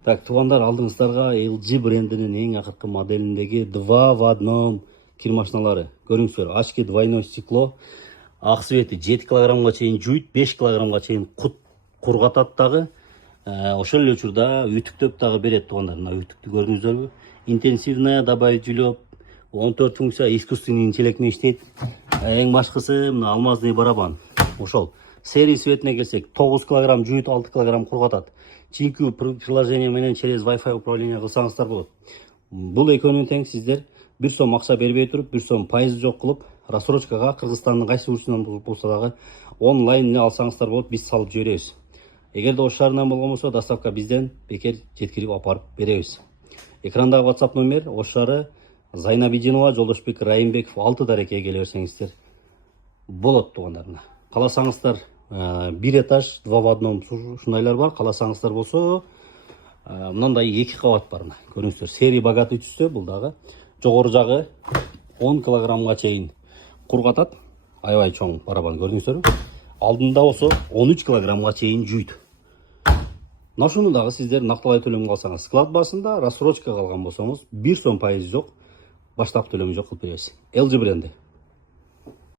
Так, туугандар, алдыңыздарга LG брендинин эң акыркы моделиндеги 2 в 1 кир машиналары. Көрүңүздөр, очки двойное стекло, ак свети 7 килограммга чейин жуйт, 5 килограммга чейин кургатат дагы. Ошол эле учурда үтүктөп дагы берет туугандар. Мына үтүктү көрдүңүздөрбү? Интенсивная добавить үлөп, 14 функция искусственный интеллект менен иштейт. Эң башкысы мына алмазный барабан. Ошол. Серий светине келсек, 9 килограмм жуйт, 6 килограмм кургатат. Чинкү приложение менен через Wi-Fi управление кылсаңыздар болот. Бул экөөнүн тең сиздер 1 сом акча бербей туруп, 1 сом пайызы жок кылып, рассрочкага Кыргызстандын кайсы бурчунан болсо дагы онлайн эле алсаңыздар болот, биз салып жиберебиз. Эгерде Ош шаарынан болгон болсо, доставка бизден, бекер жеткирип апарып беребиз. Экрандагы WhatsApp номер Ош шаары, Зайнабидинова, Жолдошбек Райымбеков 6 дарекеге келе берсеңиздер болот туугандар. Кааласаңыздар 1 этаж 2 в 1 ушундайлар бар. Кааласаңыздар болсо мындай 2 кабат бар. Көрүңүздөр, серий богатый түстө, бул дагы жогору жагы 10 килограммга чейин кургатат. Аябай чоң барабан, көрдүңүздөрбү? Алдында болсо 13 килограммга чейин жуйт. Ушуну дагы сиздер накталай төлөмгө алсаңыз, склад басында рассрочка калган болсоңуз 1 сом пайызы жок, баштап төлөм жок кылып беребиз. LG бренди.